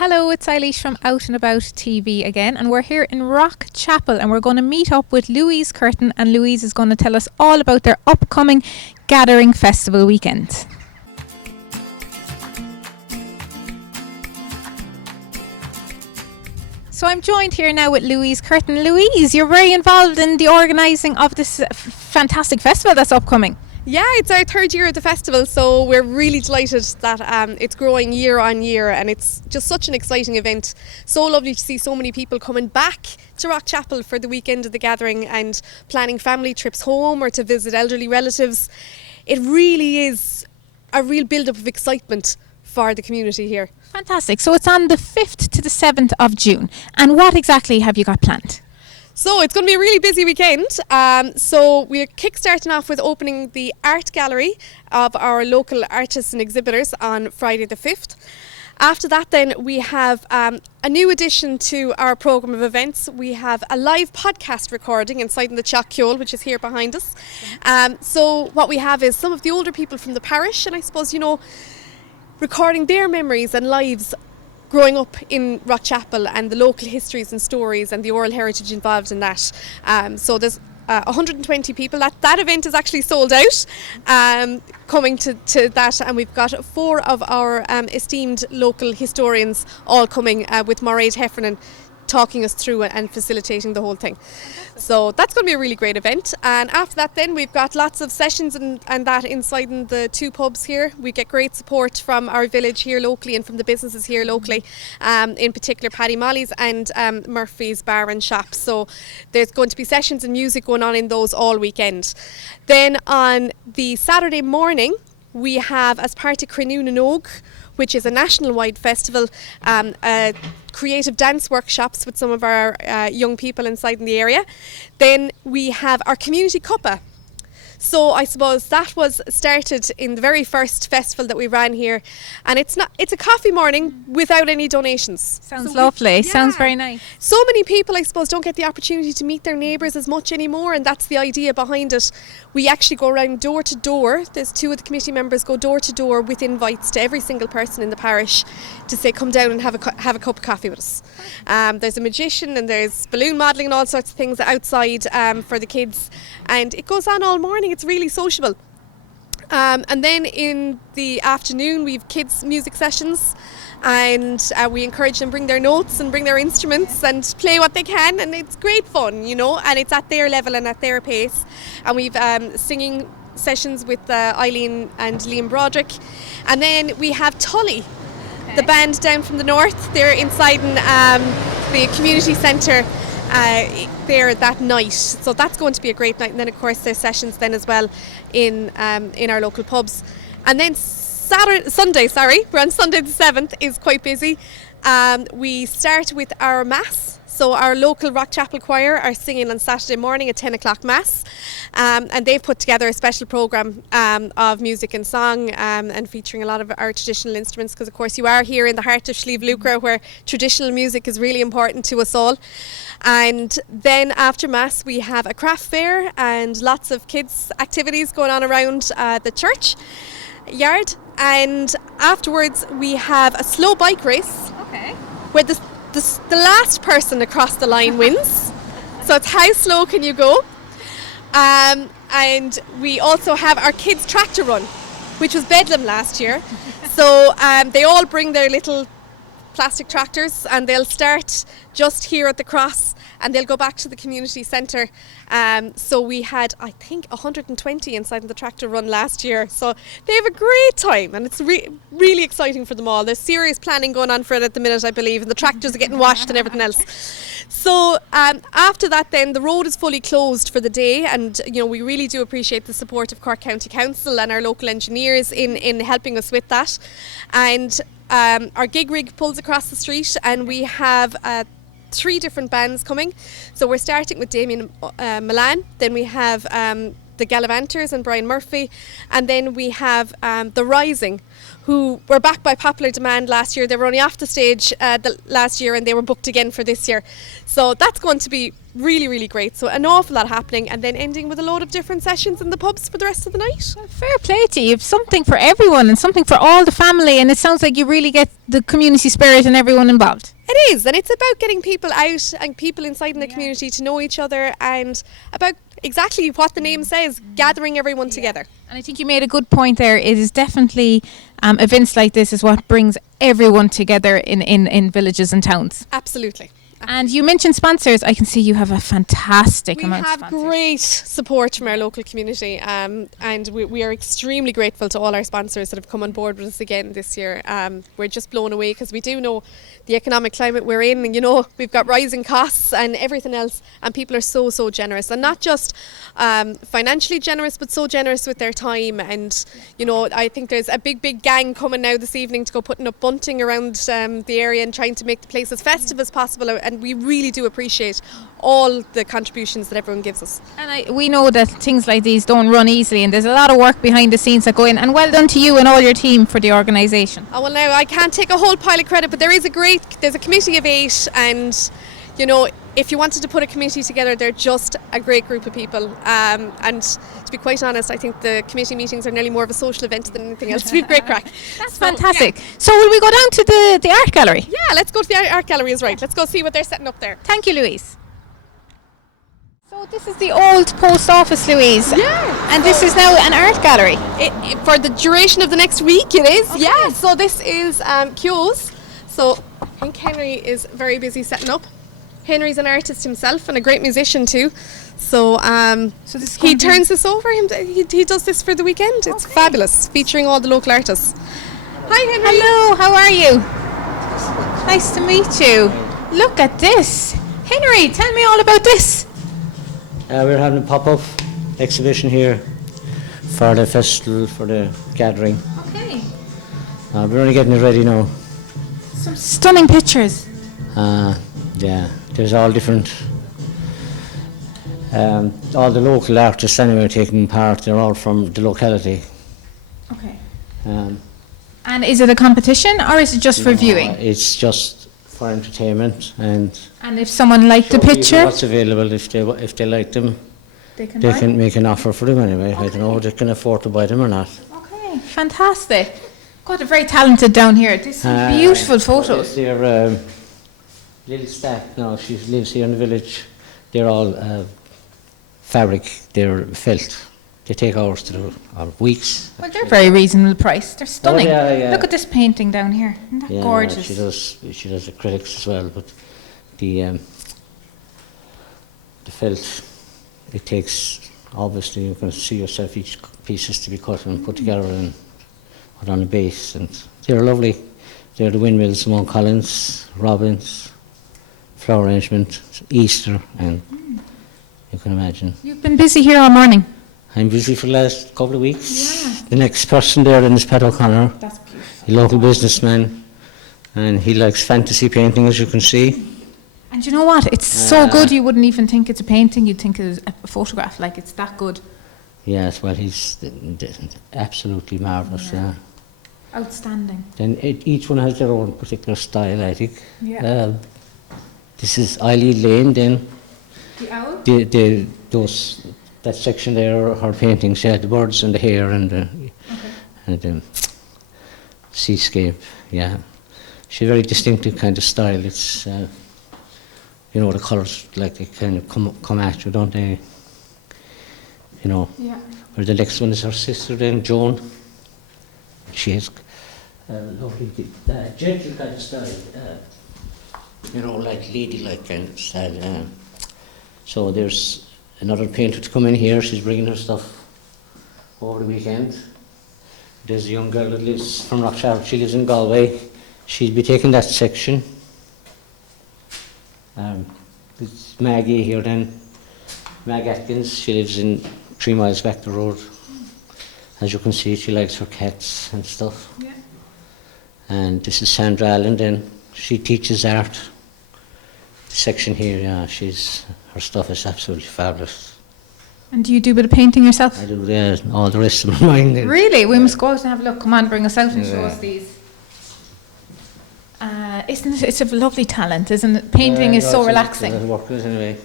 Hello, it's Eilish from Out and About TV again, and we're here in Rockchapel, and we're going to meet up with Louise Curtin, and Louise is going to tell us all about their upcoming Gathering Festival weekend. So I'm joined here now with Louise Curtin. Louise, you're very involved in the organising of this fantastic festival that's upcoming. Yeah, it's our third year of the festival, so we're really delighted that it's growing year on year, and it's just such an exciting event. So lovely to see so many people coming back to Rockchapel for the weekend of the gathering and planning family trips home or to visit elderly relatives. It really is a real build-up of excitement for the community here. Fantastic. So it's on the 5th to the 7th of June. And what exactly have you got planned? So it's going to be a really busy weekend. So we're kick-starting off with opening the art gallery of our local artists and exhibitors on Friday the 5th. After that then we have a new addition to our programme of events. We have a live podcast recording inside in the Chockkiol, which is here behind us. So what we have is some of the older people from the parish, and I suppose, recording their memories and lives growing up in Rockchapel and the local histories and stories and the oral heritage involved in that. So there's 120 people. That event is actually sold out, coming to that, and we've got 4 of our esteemed local historians all coming with Mairead Heffernan talking us through it and facilitating the whole thing. So that's going to be a really great event. And after that then we've got lots of sessions and that inside in the 2 pubs here. We get great support from our village here locally and from the businesses here locally, in particular Paddy Molly's and Murphy's Bar and Shop. So there's going to be sessions and music going on in those all weekend. Then on the Saturday morning we have, as part of Creanún and Og, which is a national-wide festival, creative dance workshops with some of our young people inside in the area. Then we have our community cuppa. So I suppose that was started in the very first festival that we ran here, and it's a coffee morning without any donations. Sounds lovely. Sounds very nice. So many people, I suppose, don't get the opportunity to meet their neighbours as much anymore, and that's the idea behind it. We actually go around door to door. There's 2 of the committee members go door to door with invites to every single person in the parish to say, come down and have a cup of coffee with us. There's a magician and there's balloon modelling and all sorts of things outside for the kids, and it goes on all morning. It's really sociable. And then in the afternoon we have kids music sessions, and we encourage them to bring their notes and bring their instruments and play what they can, and it's great fun, and it's at their level and at their pace. And we've singing sessions with Eileen and Liam Broderick. And then we have Tully, the band down from the north. They're inside in the community centre there that night, so that's going to be a great night. And then of course there's sessions then as well in our local pubs. And then Sunday, we're on Sunday the 7th, is quite busy. We start with our mass. So our local Rockchapel choir are singing on Saturday morning at 10 o'clock mass, and they've put together a special programme of music and song, and featuring a lot of our traditional instruments, because of course you are here in the heart of Slieve Lucra, where traditional music is really important to us all. And then after mass we have a craft fair and lots of kids activities going on around the church yard, and afterwards we have a slow bike race, where the last person across the line wins. So it's how slow can you go. And we also have our kids tractor run, which was bedlam last year. So they all bring their little plastic tractors, and they'll start just here at the cross and they'll go back to the community centre. So we had, I think, 120 inside the tractor run last year. So they have a great time, and it's really exciting for them all. There's serious planning going on for it at the minute, I believe, and the tractors are getting washed and everything else. So after that then, the road is fully closed for the day, and we really do appreciate the support of Cork County Council and our local engineers in helping us with that. And our gig rig pulls across the street, and we have 3 different bands coming. So we're starting with Damien Milan, then we have the Gallivanters and Brian Murphy, and then we have The Rising, who were back by popular demand last year. They were only off the stage last year, and they were booked again for this year. So that's going to be Really, really great. So an awful lot happening, and then ending with a load of different sessions in the pubs for the rest of the night. Fair play to you. You've something for everyone and something for all the family, and it sounds like you really get the community spirit and everyone involved. It is, and it's about getting people out and people inside in the community to know each other, and about exactly what the name says, gathering everyone together. And I think you made a good point there. It is definitely events like this is what brings everyone together in villages and towns. Absolutely. And you mentioned sponsors. I can see you have a fantastic amount of sponsors. We have great support from our local community, and we are extremely grateful to all our sponsors that have come on board with us again this year. We're just blown away because we do know the economic climate we're in, and we've got rising costs and everything else, and people are so generous, and not just financially generous, but so generous with their time. And I think there's a big gang coming now this evening to go putting up bunting around the area and trying to make the place as festive as possible, and we really do appreciate all the contributions that everyone gives us. And we know that things like these don't run easily, and there's a lot of work behind the scenes that go in, and well done to you and all your team for the organisation. Oh, well, now I can't take a whole pile of credit, but there's a committee of 8, and if you wanted to put a committee together, they're just a great group of people, and to be quite honest, I think the committee meetings are nearly more of a social event than anything else. We've great crack. That's fantastic. Yeah. So will we go down to the art gallery? Yeah, let's go to the art gallery is right. Let's go see what they're setting up there. Thank you, Louise. So this is the old post office, Louise. Yeah. And this is now an art gallery. For the duration of the next week it is. Okay. Yeah, so this is Kyo's. So I think Henry is very busy setting up. Henry's an artist himself and a great musician too. So he turns this over. He does this for the weekend. It's fabulous, featuring all the local artists. Hi, Henry. Hello, how are you? Nice to meet you. Look at this. Henry, tell me all about this. We're having a pop-up exhibition here for the festival, for the gathering. Okay. We're only getting it ready now. Some stunning pictures. Yeah, there's all different, all the local artists anyway are taking part. They're all from the locality. Okay. And is it a competition or is it just for viewing? It's just for entertainment, and if someone liked the picture, what's available, if they like them, they can make an offer for them anyway. Okay. I don't know if they can afford to buy them or not. Okay, fantastic. God, they're very talented down here. These are beautiful photos. They're Little Stack now, she lives here in the village. They're all fabric, they're felt. They take hours to do, or weeks. Well, they're very reasonable price. They're stunning. Oh, yeah. Look at this painting down here. Isn't that gorgeous? She does acrylics as well, but the felt, it takes, obviously you can see yourself, each piece is to be cut and put together and put on a base, and they're lovely. They're the windmills, Mount Collins, Robbins, flower arrangement, Easter, and you can imagine. You've been busy here all morning. I'm busy for the last couple of weeks. Yeah. The next person there then is Pat O'Connor, That's beautiful. a local businessman, and he likes fantasy painting, as you can see. And you know what? It's so good you wouldn't even think it's a painting, you'd think it's a photograph, like it's that good. Yes, well, he's absolutely marvellous. Yeah. Outstanding. Then each one has their own particular style, I think. Yeah. This is Eileen Lane, then. The owl? That section there, her paintings, yeah, the birds and the hare and the seascape, yeah. She's a very distinctive kind of style. It's, the colours, like they kind of come at you, don't they? Yeah. Where the next one is her sister then, Joan. She has a lovely, gentle kind of style, like ladylike kind of style. So there's another painter to come in here. She's bringing her stuff over the weekend. There's a young girl that lives from Rockchapel. She lives in Galway. She'll be taking that section. There's Maggie here then. Mag Atkins. She lives in 3 miles back the road. As you can see, she likes her cats and stuff. Yeah. And this is Sandra Allen then. She teaches art. The section here, yeah, her stuff is absolutely fabulous. And do you do a bit of painting yourself? I do, yeah, all the rest of mine. Then. Really? We must go out and have a look. Come on, bring us out and show us these. Isn't it? It's a lovely talent, isn't it? Painting is so relaxing. Work with it anyway.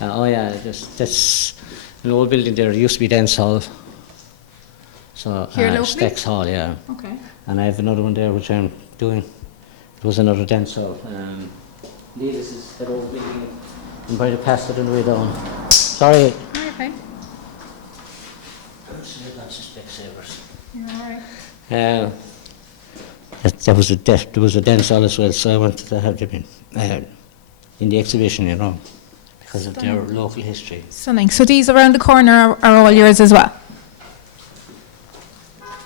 Oh yeah, that's an old building there. It used to be dance hall. So Here locally? Stex Hall, yeah. Okay. And I have another one there which I'm doing. It was another dance hall. This is that old building. I'm going to pass it on the way down. Sorry. Okay. Lots of Specsavers. You're all right. There was a dance hall as well, so I wanted to have them in the exhibition, you know, because of their local history. Stunning. So these around the corner are all yours as well?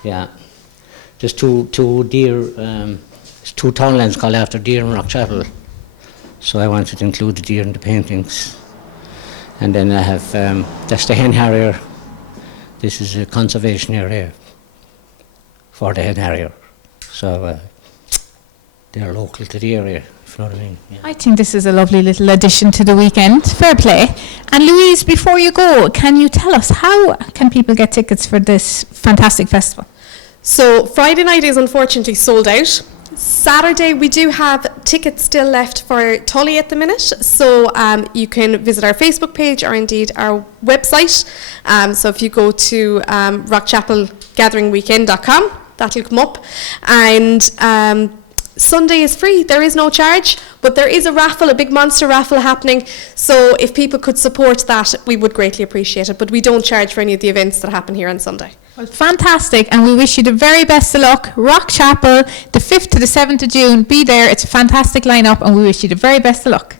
Yeah. There's two deer, there's two townlands called after deer in Rockchapel. So I wanted to include the deer in the paintings. And then I have, that's the hen harrier. This is a conservation area for the hen harrier. So they're local to the area, if you know what I mean. Yeah. I think this is a lovely little addition to the weekend. Fair play. And Louise, before you go, can you tell us how can people get tickets for this fantastic festival? So Friday night is unfortunately sold out. Saturday we do have tickets still left for Tully at the minute, so you can visit our Facebook page or indeed our website. So if you go to rockchapelgatheringweekend.com, that'll come up. And Sunday is free. There is no charge, but there is a raffle, a big monster raffle happening. So if people could support that, we would greatly appreciate it. But we don't charge for any of the events that happen here on Sunday. Well, fantastic, and we wish you the very best of luck. Rockchapel, the 5th to the 7th of June, be there. It's a fantastic lineup, and we wish you the very best of luck.